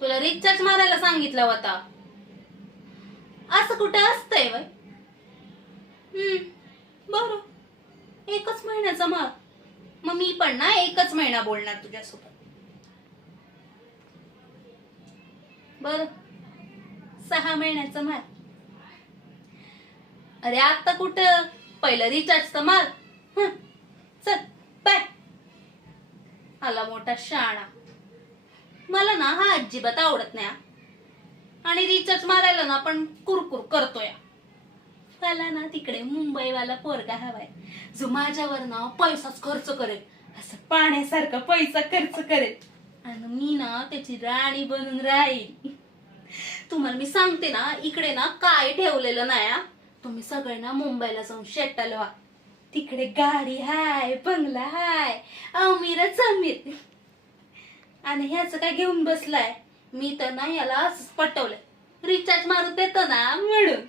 तुला रिचार्ज मारायला सांगितलं होता. असं कुठं असतंय वय? बरं, एकच महिन्याचा मार. मग मी पण ना एकच महिना बोलणार तुझ्यासोबत. बर, 6 महिन्याचा मार. अरे आता कुठं, पहिलं रिचार्ज तर मार. चल बाय. आला मोठा शाणा. मला ना हा अजिबात आवडत नाही. आणि रिचार्ज मारायला ना पण कुरकुर करतोय. मला ना तिकडे मुंबईवाला पोरगा हवाय, जो माझ्यावर ना पैसाच खर्च करेल, असं पाण्यासारखा पैसा खर्च करेल, आणि मी ना त्याची राणी बनून राहील. तुम्हाला मी सांगते ना, इकडे ना काय ठेवलेलं नाही. तुम्ही सगळे ना मुंबईला जाऊन शेटल व्हा. तिकडे गाडी हाय, बंगला हाय, अमीरच अमीर. आणि ह्याच काय घेऊन बसलाय? मी तर ना याला असंच पटवलंय, रिचार्ज मारून देतो ना म्हणून.